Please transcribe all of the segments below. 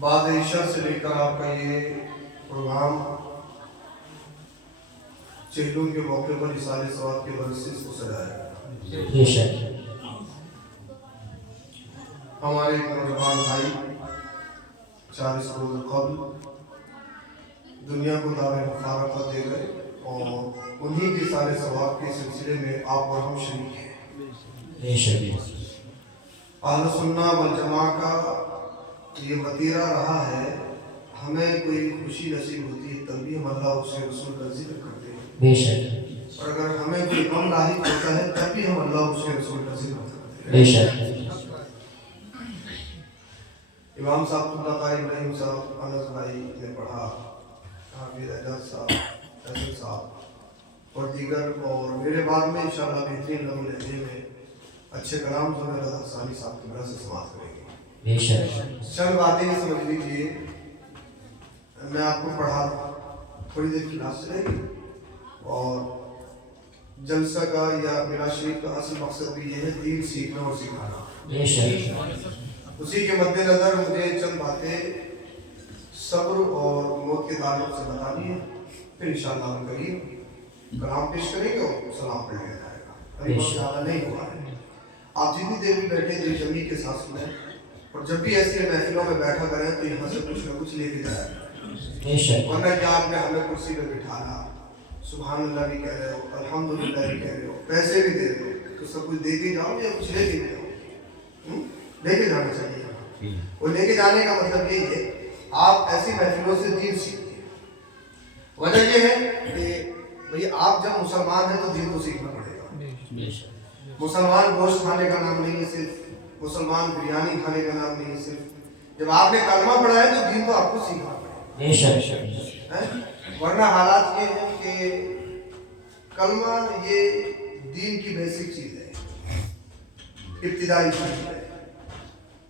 बाद ईशा से लेकर आपका ये प्रोग्राम चेहलों के मौके पर इसाले सवाब के बरस से इसको सजाया। हमारे एक नौजवान भाई 40 रोज कबल दुनिया को दावे मुबारकबाद दे गए और उन्हीं के सारे सवाब के सिलसिले में आप और हम शरीक हैं। अहले सुन्ना वल जमा का ये वतीरा रहा है, हमें कोई खुशी नसीब होती है तब भी हम अल्लाह उसके रसूल का जिक्र करते हैं, और अगर हमें कोई गम लाहिक होता है तब भी हम अल्लाह उसके रसूल का जिक्र करते हैं। इमाम साहब इब्राहिम साहब अनस भाई ने पढ़ा, हाफिज अजद साहब अजद साहब और दीगर, और मेरे बाद में इंशाअल्लाह बेहतरीन लहजे में अच्छे कलाम जो है रज़ा सानी साहब की वजह से समाप्त करेंगे। चंद बातें ये समझ लीजिए, मैं आपको पढ़ा थोड़ी देर क्लास चलेगी और जलसा का या मेरा शरीफ का असल मकसद भी ये है दीन सीखना और सिखाना। उसी के मद्देनजर मुझे चंद बातें सब्र और मौत के ताल्लुक से बतानी है, फिर इंशाअल्लाह हम करीब कलाम पेश करेंगे और सलाम पढ़ लिया जाएगा। करीब ज़्यादा नहीं हुआ है, आप जितनी देर भी बैठे दिल जमी के साथ सुने, और जब भी ऐसी महफिलों में बैठा करें तो यहाँ से कुछ न कुछ लेके जाए, वरना क्या आपने हमें कुर्सी पे बिठाना, सुभान अल्लाह भी कह रहे हो, अल्हम्दुलिल्लाह भी कह रहे हो, पैसे भी दे रहे हो, तो सब कुछ दे के जाओ या कुछ लेके जाओ, लेके जाना चाहिए। वो लेके जाने का मतलब यही है आप ऐसी महफिलों से दीन सीखिए। वजह ये है कि भाई आप जब मुसलमान हैं तो दीन को सीखना पड़ेगा। मुसलमान गोश्त खाने का नाम नहीं है सिर्फ, मुसलमान बिरयानी खाने का नाम नहीं है सिर्फ। जब आपने कलमा पढ़ा है तो दीन तो आपको सीखना पड़ेगा, वरना हालात ये है कि कलमा ये दीन की बेसिक चीज है, इब्तिदाई चीज है,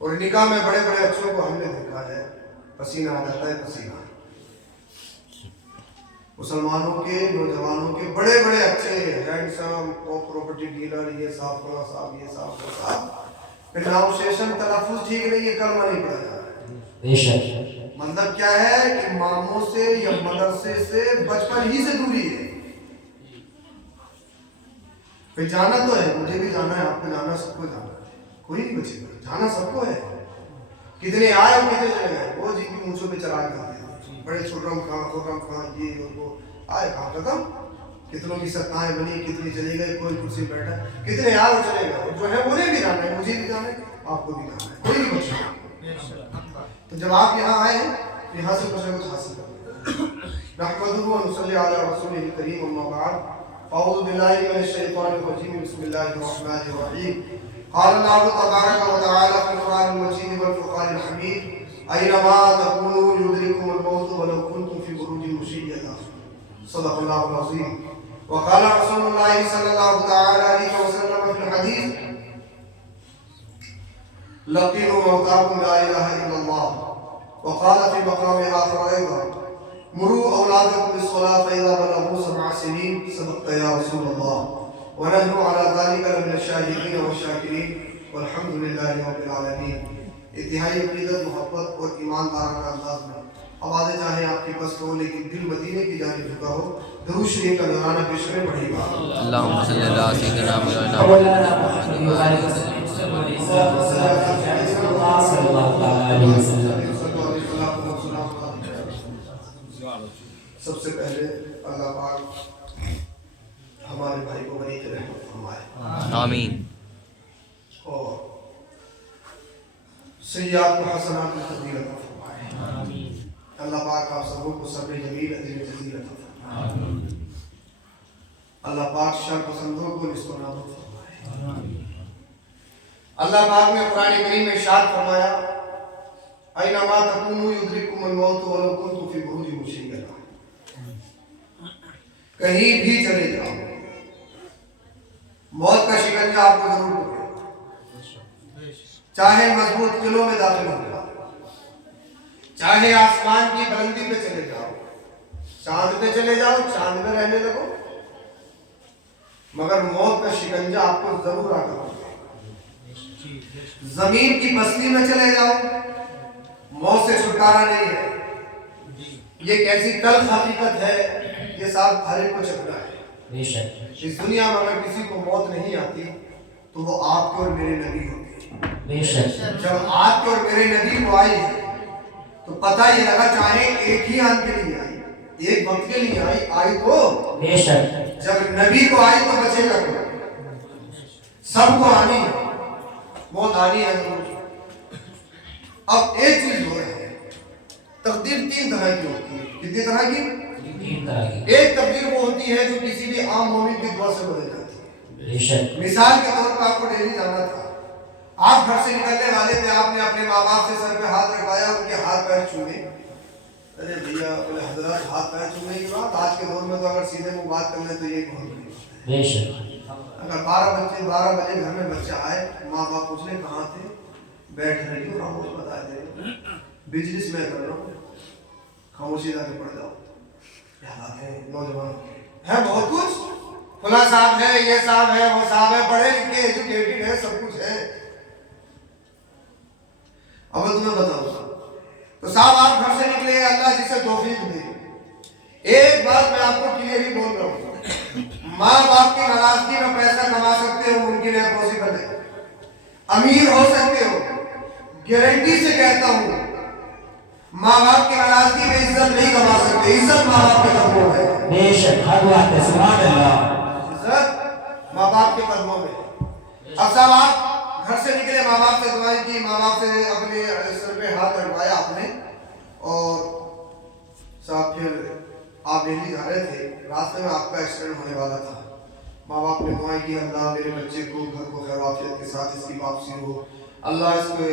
और निकाह में बड़े बड़े अच्छों को हमने देखा है पसीना आ जाता है पसीना। मुसलमानों के नौजवानों के बड़े बड़े अच्छे हैंडसम और प्रॉपर्टी डीलर, ये साहब फला साहब, ये साहब फला साहब, प्रोनाउंसिएशन तलफ्फुज़ ठीक नहीं है, कलमा नहीं पढ़ा जा रहा है। मतलब क्या है कि मामों से या मदरसे से बचपन ही से दूरी है। फिर जाना तो है, मुझे भी जाना है, आपको जाना, सबको जाना है, कोई नहीं बचेगा, जाना सबको है। कितने आए और कितने चले गए, वो जिनकी मूंछों पे चढ़ा गए, बड़े खुर्रम खां ये और वो आए कहाँ खत्म, कितनों की सत्ताएं बनी, कितनी चली गई, कोई कुर्सी बैठा, कितने आए और चले गए, जो है उन्हें भी जाना है, मुझे भी जाना है, आपको भी जाना है, कोई नहीं बचेगा। तो जब आप यहाँ आए हैं यहाँ से कुछ न कुछ हासिल करें। नहमदुहु व नुसल्ली अला रसूलिल करीम, अम्मा बाद, अऊज़ु बिल्लाहि मिनश शैतानिर रजीम, बिस्मिल्लाहिर रहमानिर रहीम। क़ाल अल्लाहु तबारक व तआला फ़िल क़ुरआनिल मजीद वल फ़ुरक़ानिल हमीद, अय्नमा तकूनू युदरिकुमुल मौत वलौ कुन्तुम फ़ी बुरूजिन मुशय्यदा। सदक़ल्लाहुल अज़ीम। व क़ाल रसूलुल्लाहि सल्लल्लाहु तआला अलैहि वसल्लम फ़िल हदीस, लक़ीनु मौताकुम ला इलाहा इल्लल्लाह। व क़ाल फ़ी मक़ाम आख़र अयज़न, मुरू औलादकुम बिस्सलाति फ़इज़ा बलग़ू सबअ सिनीन। सदक़्ता या रसूलल्लाह। व नहनु अला ज़ालिका लमिनश शाहिदीन व शाकिरीन वल्हम्दुलिल्लाहि रब्बिल आलमीन। इंतहाई अक़ीदत, मोहब्बत और ईमानदाराना अंदाज में आवाज़ें चाहे आपकी बस हो, लेकिन दिल मदीने की जानिब झुका हो। दरूद शरीफ का नज़राना पेश करें, पढ़िएगा। अल्लाहुम्मा सल्लि अला सय्यिदिना मौलाना सबसे पहले अल्लाह पाक हमारे भाई को बड़ी रहमत फरमाए, आमीन। और सय्यात व हसनात में तब्दील अता फरमाए, आमीन। अल्लाह पाक आप सबों को सब्र जमील अज़ीम जज़ील अता फरमाए, आमीन। अल्लाह पाक शर पसंदों को निस्बत नाबूद फरमाए, आमीन। अल्लाह पाक ने कुरान करीम में इरशाद फरमाया, अय्नमा तकूनू युदरिकुमुल मौत वलौ कुन्तुम फ़ी बुरूजिन मुशय्यदा। कहीं भी चले जाओ, मौत का शिकंजा आपको जरूर पकड़ेगा, चाहे मजबूत किलों में दाखिल हो जाओ, चाहे आसमान की बुलंदी पे चले जाओ, चांद पे चले जाओ, चांद में रहने लगो, मगर मौत का शिकंजा आपको जरूर आकर जमीन की बस्ती में चले जाओ, मौत से छुटकारा नहीं है। ये एक ऐसी तल्ख हकीकत है, ये साहब हर एक को चखना है। इस दुनिया में अगर किसी को मौत नहीं आती तो वो आपके और मेरे नबी होते। जब आपके और मेरे नबी को आई तो पता ये लगा चाहे एक ही आन के लिए आई, एक वक्त के लिए आई तो जब नबी को आई तो बचेगा कोई। सबको आनी है, मौत आनी है जरूर। अब एक चीज हो रही है, तकदीर 3 तरह की होती है। कितनी तरह की? 3 तरह की। एक तकदीर वो होती है जो किसी भी आम मोमिन की दुआ से बदल जाती है। मिसाल के तौर पर आपको डेली जाना था, आप घर से निकलने वाले थे, आपने अपने माँ बाप से सर पे हाथ रखवाया, उनके हाथ पैर छूए। अरे भैया बोले हजरत हाथ पैर छूने की बात, आज के दौर में तो अगर सीधे मुंह बात करने तो ये बहुत बड़ी बात है। अगर 12 बजे घर में बच्चा आए, माँ बाप पूछ ले कहाँ थे, बैठ रही हो, खामोश बता दे, बिजनेस में कर रहा हूँ, खामोशी जाके पड़ जाओ। हालात है नौजवान है, बहुत कुछ, फला साहब है, ये साहब है, वो साहब है, पढ़े लिखे एजुकेटेड है, सब कुछ है। अब मैं तुम्हें बताऊँ तो साहब आप घर से निकले, अल्लाह जिसे तौफीक दे। एक बात मैं आपको क्लियरली बोल रहा हूँ, माँ बाप की नाराजगी में पैसा कमा सकते हो, मुमकिन है, पॉसिबल है, अमीर हो सकते हो, गारंटी से कहता हूँ। माँ बाप की नाराजगी में इज्जत नहीं कमा सकते, इज्जत माँ बाप के कदमों में है। बेशक, हर बात है, सुभान अल्लाह। इज्जत माँ बाप के कदमों में। अब साहब आप घर से निकले, माँ बाप से दुआएं की, माँ बाप से अपने सर पे हाथ रखवाया आपने, और साहब फिर आप डेली जा रहे थे, रास्ते में आपका एक्सीडेंट होने वाला था। माँ बाप ने दुआएं की, अल्लाह मेरे बच्चे को घर को खैर आफियत के साथ इसकी वापसी हो, अल्लाह इसके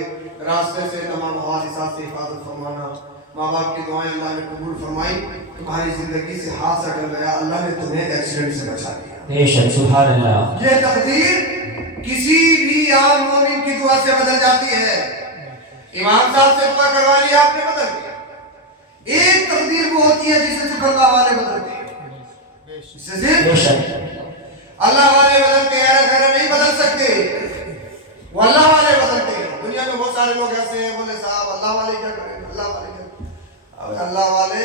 रास्ते से तमाम हादिसात से हिफाजत फरमाना। माँ बाप की दुआएं अल्लाह ने कबूल फरमाई, तुम्हारी जिंदगी से हाथ से टल गया, अल्लाह ने तुम्हें एक्सीडेंट से बचा लिया। बेशक, सुभान अल्लाह। ये तकदीर किसी भी आम मोमिन की दुआ से बदल जाती है। इमाम साहब से दुआ करवा लिया आपने, बदल गया। एक तकदीर वो होती है जिसे सिर्फ अल्लाह वाले बदलते हैं, जिसे सिर्फ अल्लाह वाले बदलते हैं, ऐरे नहीं बदल सकते, वो अल्लाह वाले बदलते हैं। दुनिया में बहुत सारे लोग ऐसे हैं, बोले साहब अल्लाह वाले क्या करें, अल्लाह वाले क्या, अब अल्लाह वाले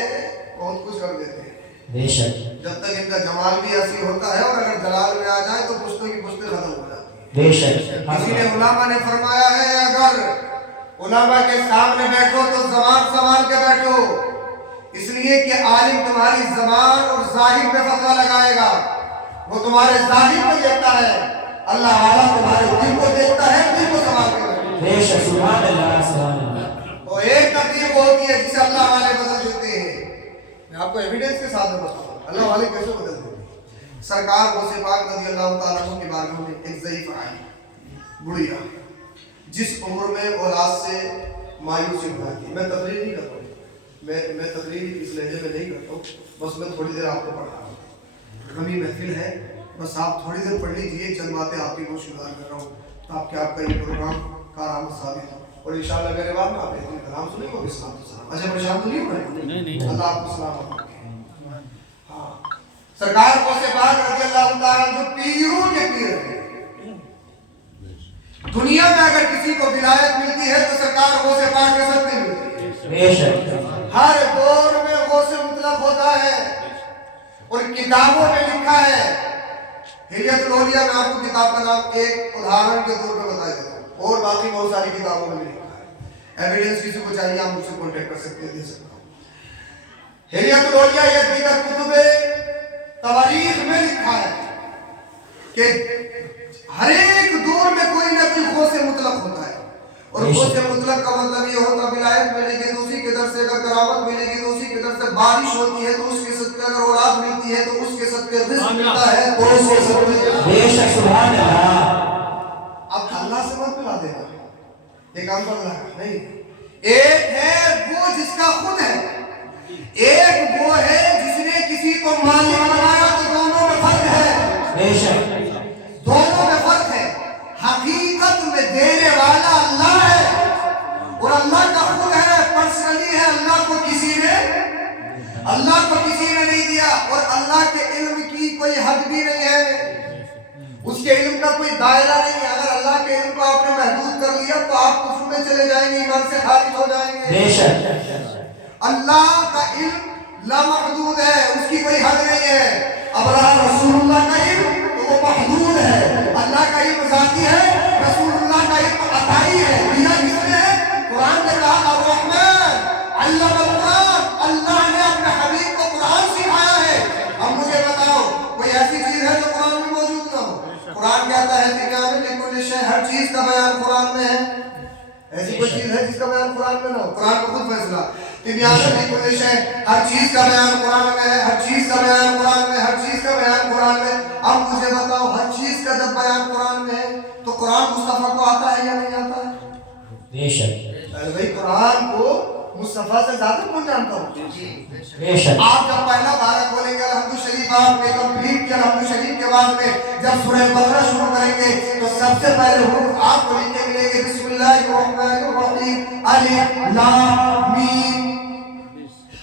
बहुत कुछ कर देते हैं। बेशक, जब तक इनका जमाल भी ऐसी होता है, और अगर जलाल में आ जाए तो पुश्तों की पुश्तें खत्म हो जाती है। बेशक, इसीलिए उलामा ने फरमाया है, अगर उलामा के सामने बैठो तो ज़बान संभाल के बैठो, इसलिए कि आलिम तुम्हारी ज़बान और ज़ाहिर में फतवा लगाएगा, वो तुम्हारे ज़ाहिर को देखता है, अल्लाह वाला तुम्हारे दिल को देखता है, दिल को संभाल के बैठो। बेशक, सुभान अल्लाह, सुभान अल्लाह। तो एक तकदीर वो होती है जिसे अल्लाह वाले बदल देते हैं। मैं आपको एविडेंस के साथ में बताऊं अल्लाह वाले कैसे बदल देते हैं। सरकार गौसे पाक रज़ी अल्लाह तआला अन्हु के बारे में एक ज़ईफ़ आई बुढ़िया, जिस उम्र में औलाद से मायूसी उठाती है। मैं तकरीर नहीं करता हूँ, मैं तकरीर इस लहजे में नहीं करता हूँ, बस मैं थोड़ी देर आपको पढ़ा रहा हूँ। कभी महफिल है, बस आप थोड़ी देर पढ़ लीजिए, चंद बातें आपकी बहुत शुक्रिया कर रहा हूँ ताकि आपका ये प्रोग्राम कारआमद साबित हो, और इंशाअल्लाह मेरे बाद में आप एक कलाम सुनेंगे और इस्लाम तो सलाम। अच्छा परेशान तो नहीं हो रहे? नहीं, अल्लाह आपको सलामत रखे। हाँ, सरकार गौसे पाक रज़ी अल्लाह तआला जो पीरों के पीर हैं, दुनिया में अगर किसी को विलायत मिलती है तो सरकार गौसे पाक के सबसे मिलती है। बेशक, हर दौर में गौसे मुतलक होता है, और किताबों में लिखा है। हिलियतुल औलिया में आपको किताब का नाम एक उदाहरण के तौर पर बताया जाता है, और बाकी बहुत सारी किताबों में लिखा है। एविडेंस किसी को चाहिए आप मुझसे कांटेक्ट कर सकते हैं, दे सकता हूँ। हिलियतुल औलिया या दीगर कुतुबे तवारीख में लिखा है कि हर एक दौर में कोई ना कोई गौसे मुतलक होता है, और गौसे मुतलक का मतलब ये होता है विलायत मिलेगी तो उसी के दर से, अगर करामत मिलेगी तो उसी के दर से, बारिश होती है तो उसके सदके, अगर औलाद मिलती है तो उसके सदके, रिज़्क़ मिलता है तो उसके सदके। बेशक, सुभान अल्लाह। अब अल्लाह से मत मिला देना, ये काम कर रहा है नहीं। एक है वो जिसका खुद है, एक वो है जिसने किसी को मालिक बनाया, तो दोनों में फर्क है। बेशक, दोनों में फर्क है। हकीकत में देने वाला अल्लाह है, और अल्लाह का खुद है, पर्सनली है। अल्लाह को किसी ने नहीं दिया, और अल्लाह के इल्म की कोई हद भी नहीं है, उसके इल्म का कोई दायरा नहीं है। अगर अल्लाह के इल्म को आपने महदूद कर लिया तो आप कुफ्र में चले जाएंगे, ईमान से खारिज हो जाएंगे। بے شک اللہ کا علم لامحدود ہے، اس کی کوئی حد نہیں ہے۔ اب رہا رسول اللہ کا علم تو وہ محدود ہے۔ اللہ کا علم ذاتی ہے، رسول اللہ کا علم عطائی ہے۔ دیا کس نے ہے؟ قرآن نے کہا الرحمن علم القرآن، اللہ نے اپنے حبیب کو قرآن سکھایا ہے۔ اب مجھے بتاؤ کوئی ایسی چیز ہے جو قرآن میں موجود نہ ہو؟ قرآن کہتا ہے تبیان لکل شیء، ہر چیز کا بیان قرآن میں ہے۔ ایسی کوئی چیز ہے جس کا بیان قرآن میں نہ ہو؟ قرآن کا خود فیصلہ تبیان لکل شیء، ہر چیز کا بیان قرآن میں ہے، ہر چیز کا بیان قرآن میں، ہر چیز کا بیان قرآن میں۔ اب مجھے بتاؤ ہر چیز کا جب بیان قرآن میں ہے تو قرآن مصطفیٰ کو آتا ہے یا نہیں آتا ہے؟ بے شک بھائی قرآن کو مصطفیٰ سے زیادہ کون جانتا ہوں؟ بے شک آپ جب پہلا بارہ کھولیں گے الحمد شریف، آپ نے کمپلیٹ کیا الحمد شریف کے بعد میں جب سورہ بقرہ شروع کریں گے تو سب سے پہلے حروف آپ کو لکھ کے ملیں گے بسم اللہ الرحمن الرحیم الف لام میم۔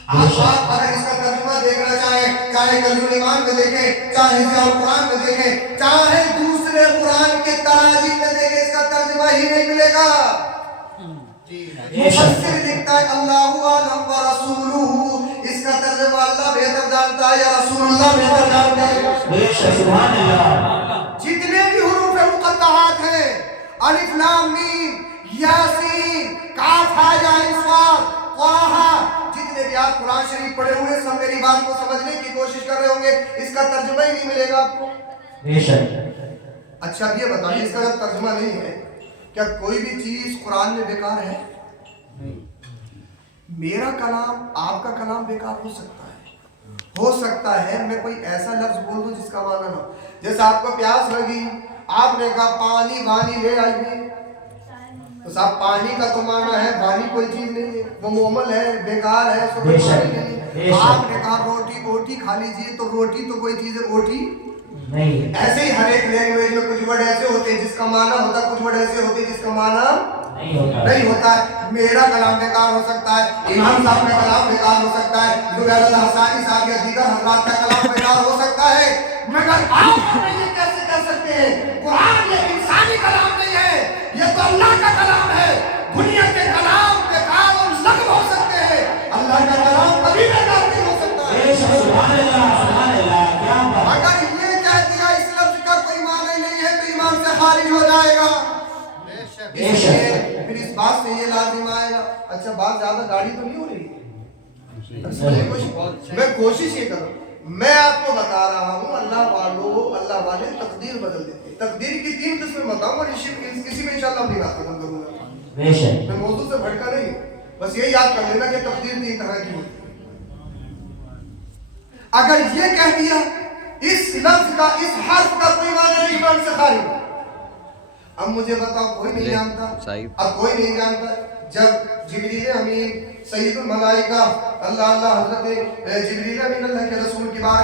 آپ اگر اس کا ترجمہ دیکھنا چاہیں، چاہے کنزُل ایمان میں دیکھیں، چاہے ضیاء القرآن میں دیکھیں، چاہے دوسرے قرآن کے تراجم میں دیکھیں، اس کا ترجمہ ہی نہیں ملے گا۔ مفسر لکھتا ہے اللہ اعلم ورسولہ، اس کا ترجمہ اللہ بہتر جانتا ہے یا رسول اللہ بہتر جانتے ہیں؟ بے شک سبحان اللہ جتنے بھی حروف مقطعات ہیں، الف لام میم یاسین کاف ہا یا عین صاد طٰہٰ، جتنے بھی آپ قرآن شریف پڑھے ہوئے سب میری بات کو سمجھنے کی کوشش کر رہے ہوں گے، اس کا ترجمہ ہی نہیں ملے گا آپ کو۔ بے شک اچھا اب یہ بتائیے اس کا جب ترجمہ نہیں ہے کیا کوئی بھی چیز قرآن میں بیکار ہے؟ میرا کلام آپ کا کلام بیکار ہو سکتا ہے، ہو سکتا ہے میں کوئی ایسا لفظ بول دوں جس کا معنی نہ ہو۔ جیسے آپ کو پیاس لگی، آپ نے کہا پانی وانی لے آئیے، تو صاحب پانی کا تو معنی ہے پانی کوئی چیز نہیں ہے، وہ معمل ہے، بیکار ہے، اس کو کوئی معنی نہیں ہے۔ آپ نے کہا روٹی اوٹی کھا لیجیے، تو روٹی تو کوئی چیز ہے، اوٹی نہیں۔ ایسے ہی ہر ایک لینگویج میں کچھ ورڈ ایسے ہوتے ہیں جس کا معنی ہوتا ہے، کچھ ورڈ ایسے ہوتے ہیں جس کا معنی نہیں ہوتا ہے۔ میرا کلام بیکار ہو سکتا ہے، امام صاحب کا کلام بیکار ہو سکتا ہے، زبیر اللہ حسانی صاحب یا دیگر حضرات کا کلام بیکار ہو سکتا ہے، مگر آپ ہمیں یہ کیسے کہہ سکتے ہیں قرآن یہ انسانی کلام نہیں ہے، یہ تو اللہ کا کلام ہے۔ دنیا کے کلام بیکار اور لغو ہو سکتے ہیں، اللہ کا کلام کبھی بیکار نہیں ہو سکتا ہے۔ سبحان اللہ سبحان اللہ کیا بات۔ اگر یہ کہہ دیا اس لفظ کا کوئی معنی نہیں ہے تو ایمان سے خارج ہو جائے گا۔ اس لیے پھر اس بات سے یہ لازم آئے گا، اچھا بات زیادہ گاڑی تو نہیں ہو رہی ہے، میں کوشش یہ کروں، میں آپ کو بتا رہا ہوں اللہ والے تقدیر بدل دیتے ہیں۔ تقدیر کی 3 قسمیں بتاؤں اور کسی میں انشاءاللہ اپنی بات ختم کروں گا۔ بے شک میں موضوع سے بھٹکا نہیں ہوں، بس یہ یاد کر لینا کہ تقدیر 3 طرح کی ہوتی ہے۔ اگر یہ کہہ دیا اس لفظ کا اس حرف کا کوئی معنی نہیں، ایمان سے خارج۔ اب مجھے بتاؤ کوئی نہیں جانتا، اب کوئی نہیں جانتا جب جبریل امین سید الملائکہ اللہ حضرت جبریل امین اللہ کے رسول کی بات